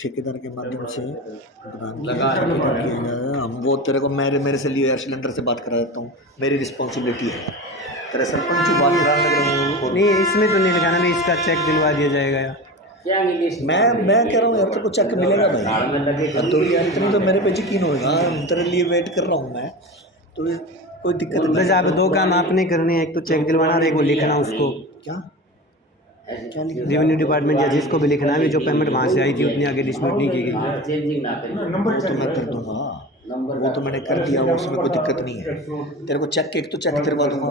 ठेकेदार के माध्यम से प्रदान किया जाए। हम वो तेरे को मेरे से लिए सिलेंडर से बात करा देता हूँ, मेरी रिस्पॉन्सिबिलिटी है। तेरे सरपंच की बात करा नहीं, इसमें तो नहीं लिखाना, मैं इसका चेक दिलवा दिया जाएगा यार। मैं कह रहा हूँ यार तेरे को चेक मिलेगा भाई। तो यार इतनी तो मेरे पे यकीन होगा, तेरे लिए वेट कर रहा हूँ मैं, तो कोई दिक्कत नहीं। बस आप दो काम आपने करने हैं, एक तो चेक दिलवाना और एक वो लिखना उसको क्या रेवेन्यू डिपार्टमेंट या जिसको भी लिखना है जो पेमेंट वहाँ से आई थी उतनी आगे डिस्प्यूट नहीं की गई। नंबर तो मैं कर दूंगा, वो तो मैंने कर दिया, वो उसमें कोई दिक्कत नहीं है। तेरे को चेक एक तो चेक दिलवा दूंगा,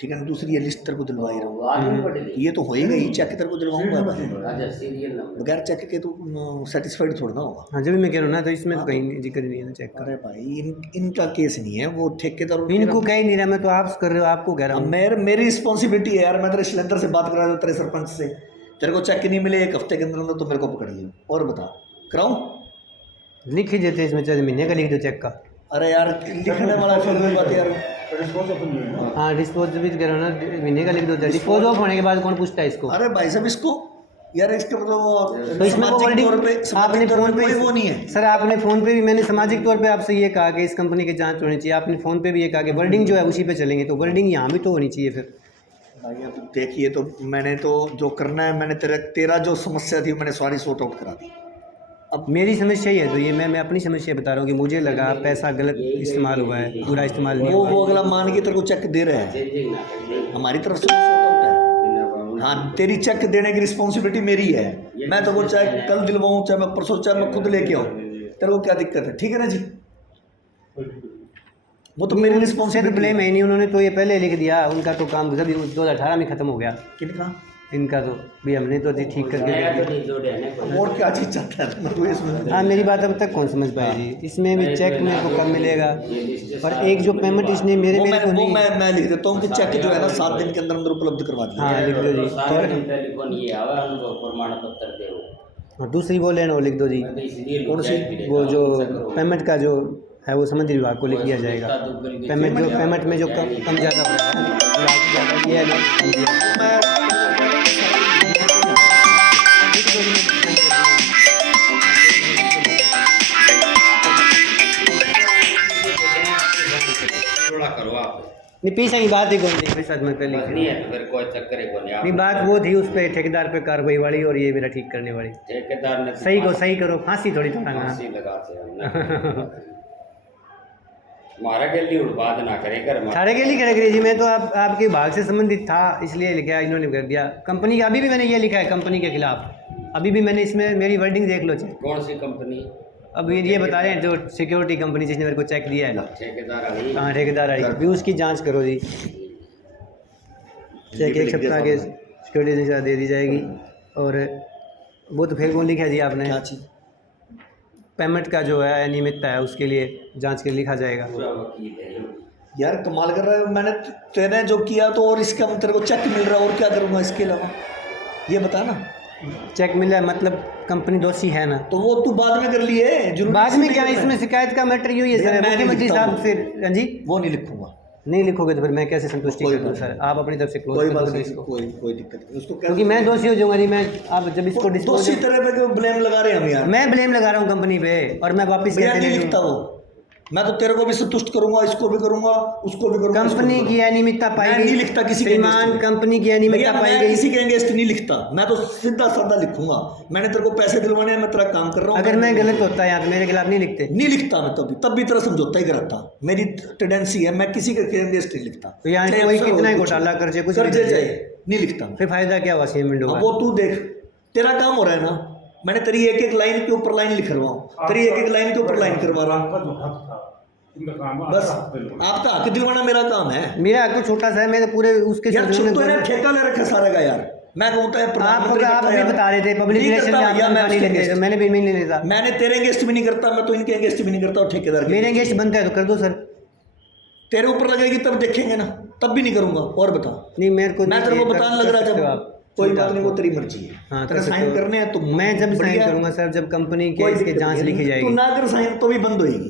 ठीक है ना, दूसरी ये लिस्ट तेरे को दिलवा ही रहा हूँ, ये तो हो ही गई, चेक तेरे को दिलवाऊंगा बगैर चेक के तो सेटिस्फाइड थोड़ा ना होगा। हाँ, जब भी मैं कह रहा हूँ ना, तो इसमें तो कहीं जिक्र नहीं है ना चेक का। अरे भाई इनका केस नहीं है, वो ठेकेदार इनको कह ही नहीं रहा, मैं तो आप कर रहे हो, आपको कह रहा हूँ। मेरी रिस्पॉन्सिबिलिटी है यार, मैं तेरे सिलेंडर से बात करा दूँ, तेरे सरपंच से, तेरे को चेक नहीं मिले 1 हफ्ते के अंदर तो मेरे को पकड़िए और बता कराऊँ। लिख ही देते इसमें, चाहे महीने का लिख दो चेक का। अरे यार लिखने वाला फिर कोई बात यार। हाँ, डिस्पोज भी करो ना, महीने का लिख दो, डिस्पोज ऑफ होने के बाद कौन पूछता है इसको। अरे भाई साहब इसको यार इसके मतलब तो इसमें आपने फ़ोन पे वो नहीं है सर, आपने फ़ोन पे भी मैंने सामाजिक तौर पे आपसे ये कहा कि इस कंपनी की जांच होनी चाहिए, आपने फ़ोन पे भी ये कहा कि वर्डिंग जो है उसी पे चलेंगे, तो वर्डिंग यहाँ भी तो होनी चाहिए फिर। भाई अब देखिए, तो मैंने तो जो करना है मैंने तेरा जो समस्या थी मैंने सारी सॉर्ट आउट करा दी। अब मेरी समस्या ही है, तो ये मैं अपनी समस्या बता रहा हूँ कि मुझे लगा पैसा गलत इस्तेमाल हुआ है, पूरा इस्तेमाल नहीं हुआ। वो अगला मान के तेरे को चेक दे रहे हैं, हमारी तरफ से सॉर्ट आउट है। हाँ, तेरी चेक देने की रिस्पॉन्सिबिलिटी मेरी है, मैं तो वो चाहे कल दिलवाऊँ चाहे मैं परसों चाहे मैं खुद लेके आऊँ, तेरे को क्या दिक्कत है, ठीक है ना जी। वो तो मेरी रिस्पॉन्सिबिलिटी ब्लेम है नहीं, उन्होंने तो ये पहले लिख दिया, उनका तो काम जब 2018 में ख़त्म हो गया। कितना इनका तो भी हमने तो जी ठीक करके और क्या चीज़ चाहता है। हाँ, मेरी बात अब तक कौन समझ पाए जी। इसमें भी चेक मेरे को कब मिलेगा, और एक जो पेमेंट इसने मेरे को नहीं, मैं लिख देता हूँ कि चेक जो है ना 7 दिन के अंदर अंदर उपलब्ध करवा दिया। हाँ लिख दो जी। और दूसरी वो लेना, वो लिख दो जी। कौन सी? वो जो पेमेंट का जो है वो समुद्री विभाग को लिख दिया जाएगा। पेमेंट में जो कम ज़्यादा हो रहा है ये नहीं, पीछे की बात ही कौन थी साथ में पहले नहीं है तो फिर कोई चक्कर ही कोई नहीं, बात वो थी उस पर ठेकेदार पे कार्रवाई वाली और ये मेरा ठीक करने वाली। ठेकेदार ने सही को सही करो, फांसी थोड़ी फांसी लगाते हैं हमारा गली उड़बाद ना करे कर सारे के लिए करे जी। मैं तो आपके भाग से संबंधित था इसलिए लिखा, इन्होंने कर दिया कंपनी का। अभी भी मैंने ये लिखा है कंपनी के खिलाफ, अभी भी मैंने इसमें मेरी वर्डिंग देख लो। कौन सी कंपनी? अब ये बता रहे हैं जो सिक्योरिटी कंपनी जिसने मेरे को चेक दिया है। ठेकेदार हाँ, ठेकेदार आई भी, उसकी जांच करो जी। चेक 1 सप्ताह के सिक्योरिटी से दे दी जाएगी। और वो तो फिर कौन लिखा जी आपने? पेमेंट का जो है अनियमितता है उसके लिए जांच के लिखा जाएगा। यार कमाल कर रहा है, मैंने तेरे जो किया तो और इसका तेरे को चेक मिल रहा है, और क्या करूँगा इसके अलावा ये बता ना। चेक मिला है मतलब कंपनी दोषी है ना, तो वो तू बाद में कर लिए, बाद में क्या, इसमें शिकायत का मैटर यही है सर। मुख्यमंत्री साहब से जी वो नहीं लिखूंगा। नहीं लिखोगे तो फिर मैं कैसे संतुष्टि कर दूँ सर? आप अपनी तरफ से क्लोज कर दो इसको, कोई दिक्कत नहीं उसको, क्योंकि मैं दोषी हो जाऊंगा जी। मैं आप जब इसको दोषी तरह पे ब्लेम लगा रहे हैं हम यार। मैं ब्लेम लगा रहा हूँ कंपनी पे और मैं वापस नहीं लिखता वो। मैं तो तेरे को भी संतुष्ट करूंगा, इसको भी करूंगा, उसको भी करूंगा। कंपनी की अनियमितता पाई गई, नहीं लिखता किसी के अगेंस्ट। कंपनी की अनियमितता पाई गई, किसी के अगेंस्ट नहीं लिखता। मैं तो सीधा साधा लिखूंगा, मैंने तेरे को पैसे दिलवाने हैं, मैं तेरा काम कर रहा हूँ। अगर मैं गलत होता है तो मेरे खिलाफ नहीं लिखते? नहीं लिखता मैं तब भी तेरा समझौता ही कराता। मेरी टेंडेंसी है, मैं किसी के अगेंस्ट नहीं लिखता। तो यहाँ कोई कितना ही घोटाला कर जाए, कुछ नहीं लिखता। फिर फायदा क्या हुआ सीएम विंडो का? वो तू देख, तेरा काम हो रहा है ना, मैंने तेरी एक एक लाइन के ऊपर लाइन लिख रहा हूँ, तेरी एक एक लाइन के ऊपर लाइन करवा रहा हूँ। बस आपका हक दिलवाना मेरा काम है। मेरा हक तो छोटा सा है, मैं तो पूरे उसके ठेका ले रखा सारा का यार। मैं कहता है आप भी बता रहे थे पब्लिक रिलेशन में मैंने भी नहीं लेता। मैंने तेरे अगेंस्ट भी नहीं करता, मैं तो इनके अगेंस्ट भी नहीं करता। और ठेकेदार मेरे अगेंस्ट बनता है तो कर दो सर। तेरे ऊपर लगेगी तब देखेंगे ना, तब भी नहीं करूंगा। और बता। नहीं मेरे को, मैं तेरे को बताने लग रहा जब कोई बात नहीं, वो तेरी मर्जी है। हाँ, तेरे साइन करने हैं तो मैं जब साइन करूंगा सर, जब कंपनी के इसके जांच लिखी जाएगी। तू ना कर साइन तो भी बंद होएगी,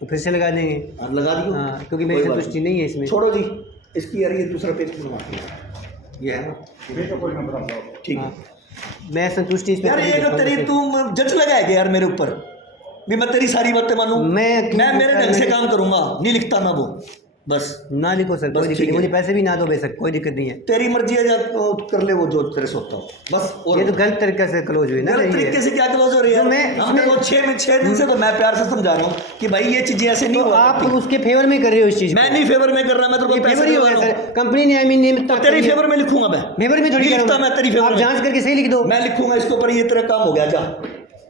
तो फिर से लगा देंगे। लगा दियो। हाँ, क्योंकि मेरी संतुष्टि नहीं है इसमें। छोड़ो जी इसकी यार, ये दूसरा पेज बनवा ये है ना, ठीक है। मैं संतुष्टि यार ये तो तेरी तू जज लगाएगा यार मेरे ऊपर भी मैं तेरी सारी बातें मानूं। मैं मेरे ढंग से काम करूंगा, नहीं लिखता मैं वो, बस ना लिखो सर, कोई दिक्कत नहीं, मुझे पैसे भी ना दो बेशक, कोई दिक्कत नहीं है। तेरी मर्जी है, जा कर ले वो जो तेरे से होता हो बस। और ये तो गलत तरीके से क्लोज हुई ना, गलत तरीके से क्या क्लोज हो रही है? हमने वो 6 दिन से तो मैं प्यार से समझा रहा हूँ कि भाई ये चीजें ऐसे नहीं तो हुआ आप करती। उसके फेवर में कर रहे हो इस चीज मैं नहीं फेवर में कर रहा, मैं तो कोई पैसे फेवर ही हो गया सर, कंपनी ने आई मीन तो तेरी फेवर में लिखूंगा मैं, फेवर में थोड़ी नहीं लिखता मैं तेरी फेवर आप में। जांच करके सही लिख दो। मैं लिखूंगा इसके ऊपर, ये तेरा काम हो गया, जा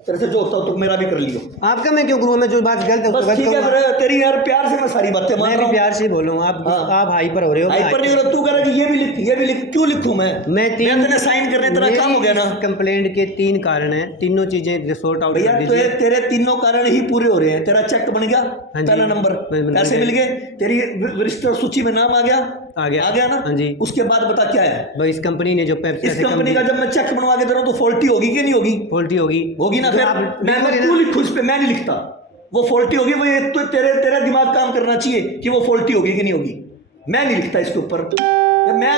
तेरे से जो होता हो तो मेरा भी कर लियो। आपका मैं क्यों करूँ, मैं जो बात गलत है उसको बस गलत ठीक है, कहूँगा। फिर तेरी यार प्यार से मैं सारी बातें मान मैं रहा भी हूँ। प्यार से बोल रहा हूँ, आप हाइपर हो रहे हो। हाइपर नहीं हो रहा, तू कह रहा कि ये भी लिख, ये भी लिख, क्यों लिखूं मैं तेने साइन करने तेरा काम हो गया ना। कंप्लेंट के 3 कारण हैं, तीनों चीजें सॉर्ट आउट भैया कर दीजिए। तेरे तीनों कारण ही पूरे हो रहे हैं। तेरा चेक बन गया, हाँ जी। पहला नंबर, पैसे मिल गए, तेरी वरिष्ठ सूची में नाम आ गया ना। हाँ जी। उसके बाद बता क्या है भाई इस कंपनी ने जो इस कंपनी का जब मैं चेक बनवा के दे रहा हूँ तो फॉल्टी होगी कि नहीं होगी? फॉल्टी होगी ना। फिर मैं तू लिखू इस पे, मैं नहीं लिखता, वो फॉल्टी होगी। वो ये तो तेरा दिमाग काम करना चाहिए कि वो फॉल्टी होगी कि नहीं होगी। मैं नहीं लिखता इसके ऊपर। मैं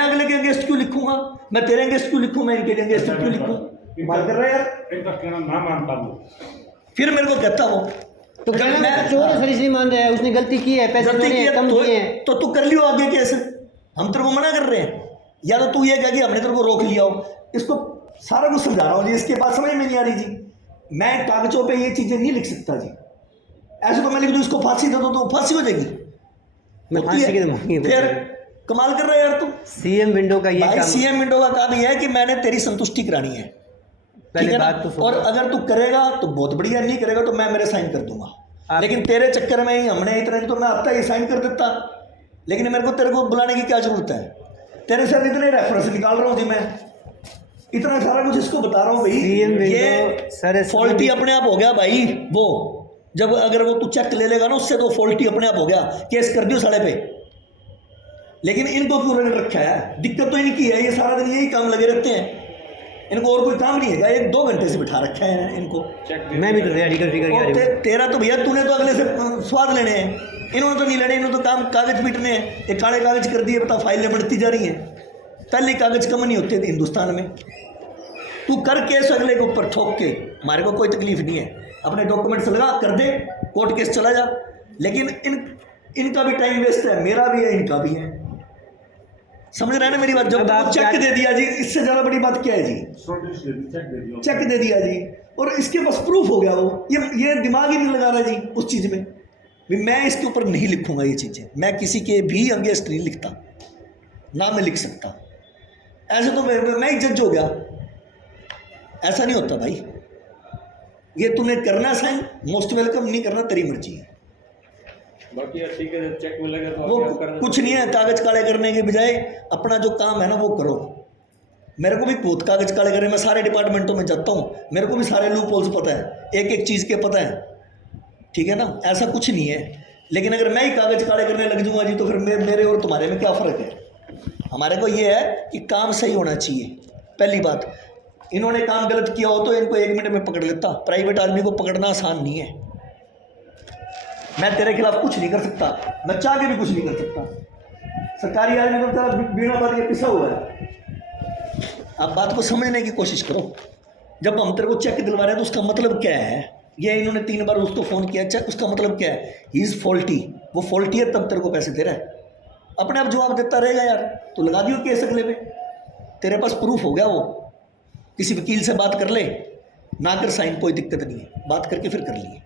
अगले के अगेंस्ट क्यों लिखूंगा? मैं तेरे अगेंस्ट क्यों लिखूं? मैं इनके अगेंस्ट क्यों लिखूं? मार कर रहा है यार, इनका कहना ना मानता हूँ। फिर मेरे को कहता वो तो मैं चोर सर इसलिए मान रहा है, उसने गलती की है, पैसे गलती देने कम दिए हैं। तो तू कर लियो आगे कैसे? हम तेरे को मना कर रहे हैं, या तो तू ये कह कि हमने तेरे को रोक लिया हो। इसको सारा कुछ समझा रहा हूँ जी, इसके पास समझ में नहीं आ रही जी। मैं कागजों पे ये चीजें नहीं लिख सकता जी। ऐसे तो मैं लिख दूँ इसको फांसी दे दो तो फांसी हो जाएगी। मैं फांसी के मांगी फिर कमाल कर रहा है यार तू। सीएम विंडो का ये काम, सीएम विंडो का काम ये है कि मैंने तेरी संतुष्टि करानी है, पहले बात तो सुनो। और अगर तू करेगा तो बहुत बढ़िया, नहीं करेगा तो मैं मेरे साइन कर दूंगा। लेकिन तेरे चक्कर में ही हमने इतना, तो मैं अब तक ये साइन कर देता। लेकिन मेरे को तेरे को बुलाने की क्या जरूरत है? तेरे साथ इतने रेफरेंस निकाल रहा हूँ जी, मैं इतना सारा कुछ इसको बता रहा हूँ भाई। ये फॉल्टी अपने आप हो गया भाई। वो जब अगर वो तू चेक ले लेगा ना उससे, तो फॉल्टी अपने आप हो गया, केस कर दियो साढ़े पे। लेकिन इनको क्यों रखा है? दिक्कत तो इनकी है, ये सारा दिन यही काम लगे रहते हैं, इनको और कोई काम नहीं है। 1-2 घंटे से बिठा रखा है इनको। मैं भी तो रेडी कर तेरा तो भैया तूने तो अगले से स्वाद लेने हैं, इन्होंने तो नहीं लेने। इन्होंने तो काम कागज पीटने हैं। एक काले कागज कर दिए, बता फाइलें बढ़ती जा रही हैं। पहले कागज कम नहीं होते थे हिंदुस्तान में। तू कर केस अगले के ऊपर ठोक के, हमारे को कोई तकलीफ नहीं है। अपने डॉक्यूमेंट्स लगा कर दे, कोर्ट केस चला जा। लेकिन इनका भी टाइम वेस्ट है, मेरा भी है, इनका भी है। समझ रहे हैं ना मेरी बात? जब चेक दे दिया जी, इससे ज़्यादा बड़ी बात क्या है जी? चेक दे दिया जी, और इसके पास प्रूफ हो गया। वो ये दिमाग ही नहीं लगा रहा जी उस चीज़ में भी मैं इसके ऊपर नहीं लिखूंगा ये चीज़ें। मैं किसी के भी अगेंस्ट नहीं लिखता, ना मैं लिख सकता। ऐसे तो मैं ही जज हो गया। ऐसा नहीं होता भाई। ये तूने करना साइन, मोस्ट वेलकम, नहीं करना तेरी मर्जी है। बाकी यार ठीक है, जब चेक मिलेगा तो वो आगे करना। कुछ नहीं है, कागज काले करने के बजाय अपना जो काम है ना वो करो। मेरे को भी बहुत कागज काले करने, मैं सारे डिपार्टमेंटों में जाता हूँ, मेरे को भी सारे लूप होल्स पता है, एक एक चीज़ के पता है, ठीक है ना? ऐसा कुछ नहीं है। लेकिन अगर मैं ही कागज काले करने लग जाऊँगा जी, तो फिर मेरे और तुम्हारे में क्या फ़र्क है? हमारे को ये है कि काम सही होना चाहिए। पहली बात, इन्होंने काम गलत किया हो तो इनको 1 मिनट में पकड़ लेता। प्राइवेट आदमी को पकड़ना आसान नहीं है। मैं तेरे खिलाफ कुछ नहीं कर सकता, मैं चाह के भी कुछ नहीं कर सकता। सरकारी आदमी को तेरा बिना बात के पिसा हुआ है। आप बात को समझने की कोशिश करो। जब हम तेरे को चेक दिलवा रहे हैं तो उसका मतलब क्या है? ये इन्होंने 3 बार उसको फ़ोन किया, चेक, उसका मतलब क्या है? He is faulty. वो फॉल्टी है तब तेरे को पैसे दे रहा है। अपने आप जवाब देता रहेगा यार, तो लगा दियो केस अगले पे। तेरे पास प्रूफ हो गया। वो किसी वकील से बात कर ले, ना कर साइन, कोई दिक्कत नहीं है, बात करके फिर कर लिए।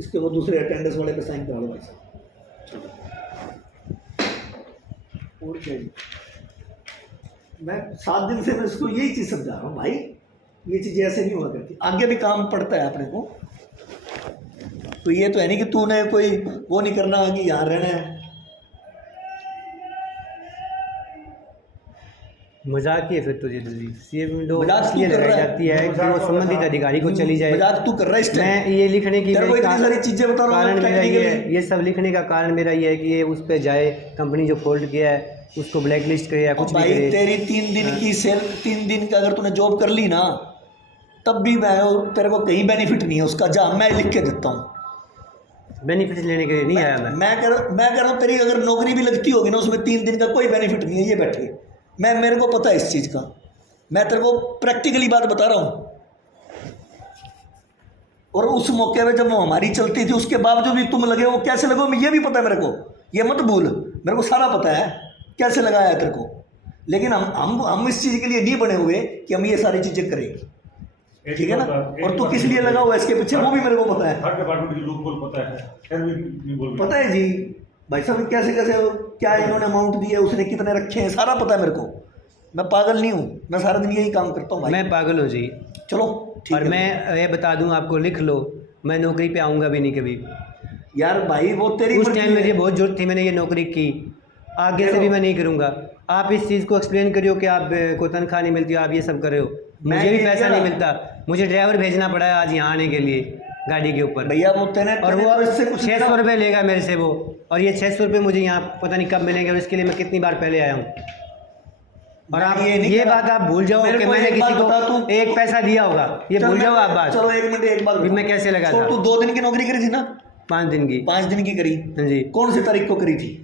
इसके बाद दूसरे अटेंडेंस वाले पे साइन करा लो भाई साहब। और क्या जी? मैं 7 दिन से मैं इसको यही चीज़ समझा रहा हूँ भाई, ये चीज़ें ऐसे नहीं हुआ करती। आगे भी काम पड़ता है अपने को। तो ये तो है नहीं कि तूने कोई वो नहीं करना कि यहाँ रहना है। मजाक ही है फिर तो ये जल्दी सीएम विंडो मजाक इसलिए तू कर लगाई रहा है। जाती है कि वो संबंधित अधिकारी को चली जाए। मजाक तू कर रहा है इस टाइम। मैं ये लिखने की तेरे को इतनी सारी चीज़ें बता रहा हूँ कारण मेरा ये है, technically। ये सब लिखने का कारण मेरा ये है कि ये उस पर जाए, कंपनी जो फॉल्ट किया है उसको ब्लैक लिस्ट करे या कुछ भी भाई करे। तेरी 3 दिन की सेल, 3 दिन का अगर तूने जॉब कर ली ना, तब भी मैं तेरे को कहीं बेनिफिट नहीं है उसका। जा, मैं लिख के देता हूँ। बेनिफिट लेने के लिए नहीं आया मैं कह रहा हूँ तेरी अगर नौकरी भी लगती होगी ना, उसमें 3 दिन का कोई बेनिफिट नहीं है। ये बैठे, मेरे को पता है इस चीज़ का, मैं तेरे को प्रैक्टिकली बात बता रहा हूँ। और उस मौके पे जब वो हमारी चलती थी उसके बावजूद भी तुम लगे हो, कैसे लगे हो ये भी पता है मेरे को, ये मत भूल, मेरे को सारा पता है कैसे लगाया है तेरे को। लेकिन हम इस चीज़ के लिए नहीं बने हुए कि हम ये सारी चीज़ें करें, ठीक है ना। और तू किस लिए लगा हुआ है इसके पीछे वो भी मेरे को पता है। हर डिपार्टमेंट की लूप होल पता है, फिर भी नहीं बोल रहे। पता है जी भाई साहब, कैसे कैसे क्या इन्होंने अमाउंट दिया, उसने कितने रखे हैं, सारा पता है मेरे को। मैं पागल नहीं हूँ, मैं सारा दिन यही काम करता हूँ भाई। मैं पागल हूँ जी। चलो ठीक और है। मैं ये बता दूँ आपको, लिख लो, मैं नौकरी पे आऊँगा भी नहीं कभी। यार भाई वो तेरी उस मर्जी टाइम है। मुझे बहुत जरूरत थी, मैंने ये नौकरी की, आगे से भी मैं नहीं करूँगा। आप इस चीज़ को एक्सप्लेन करियो कि आप को तनख्वाह नहीं मिलती, आप ये सब कर रहे हो, मुझे भी पैसा नहीं मिलता। मुझे ड्राइवर भेजना पड़ा है आज यहाँ आने के लिए गाड़ी के ऊपर, भैया वो तेने और वो इससे कुछ 600 रुपये लेगा मेरे से वो, और ये 600 रुपये मुझे यहाँ पता नहीं कब मिलेंगे, और इसके लिए मैं कितनी बार पहले आया हूँ। और आप ये बात आप भूल जाओ कि मैंने किसी को एक पैसा दिया होगा, ये भूल जाओ आप बात। चलो एक मिनट, एक बात फिर मैं कैसे लगा था। तू 2 दिन की नौकरी करी थी ना? 5 दिन की। 5 दिन की करी। हाँ जी। कौन सी तारीख को करी थी?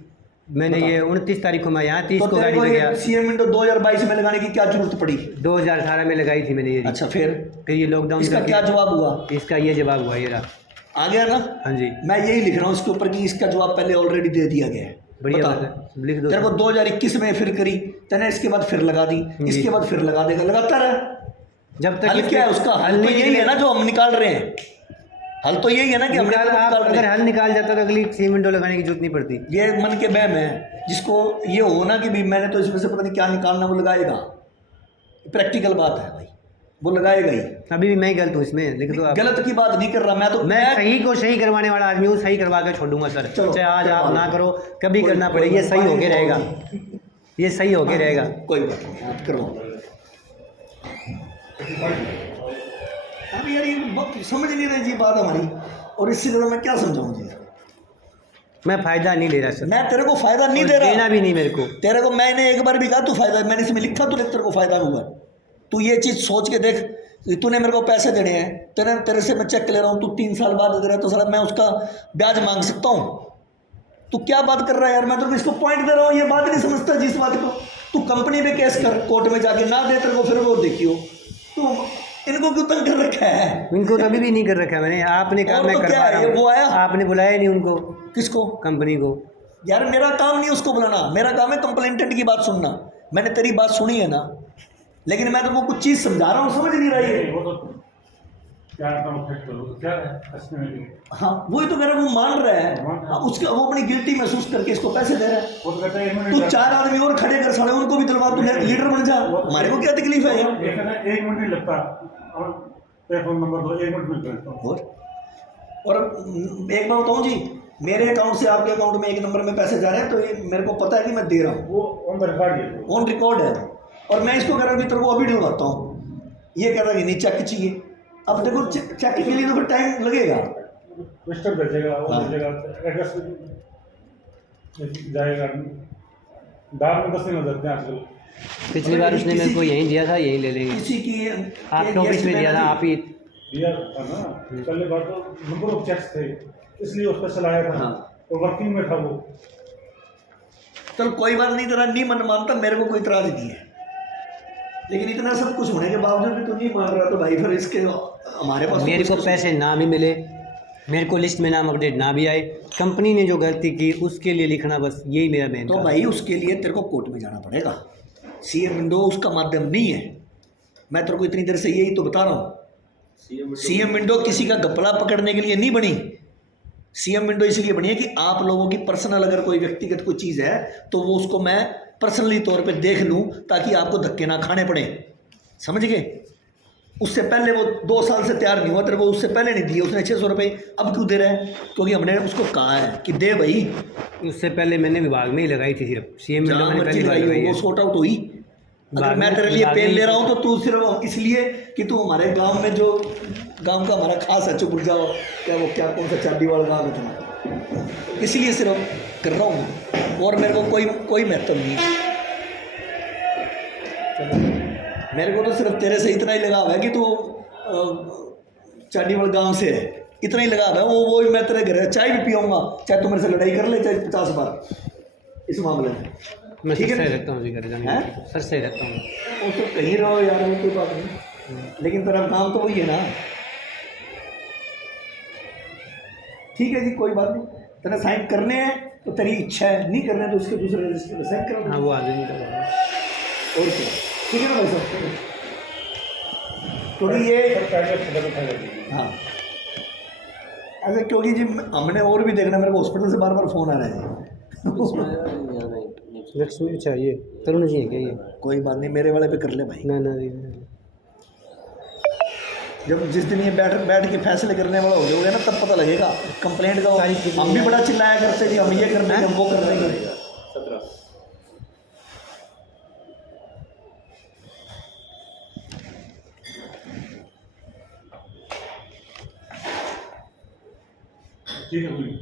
मैंने ये 29 तारीख को मैं यहाँ 30 तो को गाड़ी पे गया। सीएम विंडो 2022 में लगाने की क्या जरूरत पड़ी? 2018 में लगाई थी मैंने ये। अच्छा फिर ये लॉकडाउन इसका क्या जवाब हुआ? इसका ये जवाब हुआ, ये रहा, आ गया ना? हाँ जी। मैं यही लिख रहा हूँ इसके ऊपर कि इसका जवाब पहले ऑलरेडी दे दिया गया है। बढ़िया बता। बात है, लिख दो। तेरे को 2021 में फिर करी तेने, इसके बाद फिर लगा दी, इसके बाद फिर लगा देगा, लगातार है। जब तक हल क्या है उसका? हल तो यही है ना जो हम निकाल रहे हैं, हल तो यही है ना कि हम निकाल, आप निकाल रहे अगर हैं। हल निकाल जाता तो अगली 6 विंडो लगाने की जरूरत नहीं पड़ती। ये मन के बहम है, जिसको ये हो ना कि भाई मैंने तो इसमें से पता नहीं क्या निकालना, वो लगाएगा। प्रैक्टिकल बात है भाई, वो लगाएगा ही। अभी भी मैं ही गलत हूँ इसमें, लिख दो आप। गलत की बात नहीं कर रहा मैं तो। मैं सही को सही करवाने वाला आदमी हूँ, सही करवा के छोड़ूंगा सर, चाहे आज आप ना करो, कभी करना पड़े, ये सही होके रहेगा, ये सही होके रहेगा। कोई बात नहीं, आप करो। अब यार ये बहुत समझ नहीं रहे जी बात हमारी, और इससे ज़्यादा मैं क्या समझाऊँ जी? मैं फ़ायदा नहीं ले रहा सर, मैं तेरे को फ़ायदा नहीं दे रहा, देना भी नहीं मेरे को। तेरे को मैंने एक बार भी कहा तू फ़ायदा, मैंने इसमें लिखा तो तेरे को फ़ायदा हुआ। तू ये चीज़ सोच के देख, तूने मेरे को पैसे देने हैं, तेरे से मैं चेक ले रहा हूँ, तू 3 साल बाद दे रहा है, तो साला मैं उसका ब्याज मांग सकता हूँ? तू क्या बात कर रहा है यार? मैं तो इसको पॉइंट दे रहा हूँ, ये बात नहीं समझता जिस बात को। तू कंपनी पे केस कर, कोर्ट में जाके ना दे तेरे को, फिर वो देखियो। तू इनको क्यों तंग कर रखा है? इनको तो अभी भी नहीं कर रखा मैंने, आपने कहा मैं तो कर क्या पा है, रहा ये हूँ। वो आया? आपने बुलाया नहीं उनको, किसको? कंपनी को। यार मेरा काम नहीं उसको बुलाना, मेरा काम है कंप्लेंटेंट की बात सुनना। मैंने तेरी बात सुनी है ना, लेकिन मैं तो वो कुछ चीज़ समझा रहा हूँ, समझ नहीं रही है। वो तो क्या क्या है, हाँ वही तो कह रहा हूँ, वो मान रहा है। हाँ, उसका वो अपनी गिल्टी महसूस करके इसको पैसे दे रहा है। वो तो कहता है 1 तू मिनट 4 आदमी और खड़े कर, साले उनको भी दिलवा, तू लीडर बन जा। हमारे को क्या तकलीफ है यार? 1 मिनट नहीं लगता, और टेलीफोन नंबर दो, 1 मिनट मिल जाता है। और एक बात बताऊँ जी, मेरे अकाउंट से आपके अकाउंट में एक नंबर में पैसे जा रहे हैं, तो ये मेरे को पता है कि मैं दे रहा हूँ, वो ऑन द रिकॉर्ड है, ऑन रिकॉर्ड है। और मैं इसको कह रहा हूँ कि तेरे को अभी डलवाता हूँ, ये कह रहा है कि नहीं चेक चाहिए। अब देखो चेक के लिए तो फिर टाइम लगेगा। रजिस्टर भेजेगा, वो हाँ। भेजेगा, एड्रेस जाएगा। डाक में 10 दिन हो जाते हैं आजकल। पिछली बार उसने मेरे को यहीं दिया था, यहीं ले लेंगे। किसी की आपके ऑफिस में दिया था, आप ही। दिया था ना, पहले बात तो नंबर ऑफ चेक्स थे, इसलिए उस पर चलाया था। हाँ। तो वर्किंग में था वो। चल कोई बात नहीं, तेरा नहीं मन मानता, मेरे को कोई इतराज नहीं है, लेकिन इतना सब कुछ होने के बावजूद भी तू नहीं मान रहा, तो भाई फिर इसके हमारे पास मेरे को पैसे ना भी मिले, मेरे को लिस्ट में नाम अपडेट ना भी आए, कंपनी ने जो गलती की उसके लिए लिखना, बस यही मेरा मेन। तो भाई उसके लिए तेरे को कोर्ट में जाना पड़ेगा। सीएम विंडो उसका माध्यम नहीं है, मैं तेरे को इतनी देर से यही तो बता रहा हूँ। सीएम विंडो किसी का गपला पकड़ने के लिए नहीं बनी। सीएम विंडो इसलिए बनी है कि आप लोगों की पर्सनल अगर कोई व्यक्तिगत कोई चीज़ है तो वो उसको मैं पर्सनली तौर पे देख लूँ, ताकि आपको धक्के ना खाने पड़े, समझ गए? उससे पहले वो 2 साल से तैयार नहीं हुआ, तेरे को उससे पहले नहीं दिए उसने 600 रुपये, अब क्यों दे रहे हैं? क्योंकि हमने उसको कहा है कि दे भाई। उससे पहले मैंने विभाग में ही लगाई थी, सिर्फ सीएम में जहाँ मैंने मर्जी पहली बार लगाई लगाई हो, है। वो सॉर्ट आउट हुई। अगर मैं तेरे लिए पेन ले रहा हूँ तो तू सिर्फ इसलिए कि तू हमारे गांव में, जो गांव का हमारा खास है, चुप जाओ, क्या वो क्या कौन सा चांदी वाला गाँव है तुम्हारा, इसलिए सिर्फ कर रहा हूँ, और मेरे को कोई महत्व नहीं है। मेरे को तो सिर्फ तेरे से इतना ही लगाव है कि तू चांदीवाल गांव से है, इतना ही लगाव है। वो मैं तेरे घर चाय भी पीऊँगा, चाहे तू मेरे से लड़ाई कर ले, चाहे 50 बार, इस मामले में। मैं ठीक सर है से ना? रहता हूँ जी, घर जाने हैं? के सर से रहता हूँ। वो तो कहीं रहो यार, वो कोई बात नहीं, लेकिन तेरा काम तो वही है ना। ठीक है जी, कोई बात नहीं, तेरा साइन करने हैं तो तेरी इच्छा है, नहीं करने तो उसके दूसरे रजिस्टर पे साइन करा हाँ दो। वो आदमी का और क्या, ठीक है ना भाई साहब? क्योंकि ये पहले खबर उठाई जाती है। हाँ ऐसे, क्योंकि जी हमने और भी देखना, मेरे को हॉस्पिटल से बार बार फ़ोन आ रहा है। लक्ष्मी चाहिए तरुण जी है क्या ये? कोई बात नहीं, मेरे वाले पे कर ले भाई। ना ना जी। जब जिस दिन ये बैठ बैठ के फैसले करने वाला हो जाओगे ना, तब पता लगेगा कंप्लेंट का। हम भी बड़ा चिल्लाया करते जी, हम ये कर देंगे, हम वो कर देंगे। 17 ठीक है कोई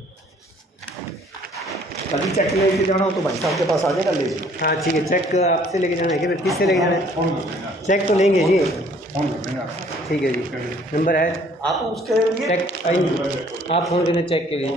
कभी चेक लेके जाना हो तो भाई साहब के पास आ जाएगा, ले लीजिए। हाँ ठीक है, चेक आपसे लेके जाना है क्या, फिर किससे लेके जाना है? फोन कर देना, चेक तो लेंगे जी। फोन कर देना। ठीक है जी, नंबर है आप उसके लिए चेक आइए, आप फ़ोन करना चेक के लिए।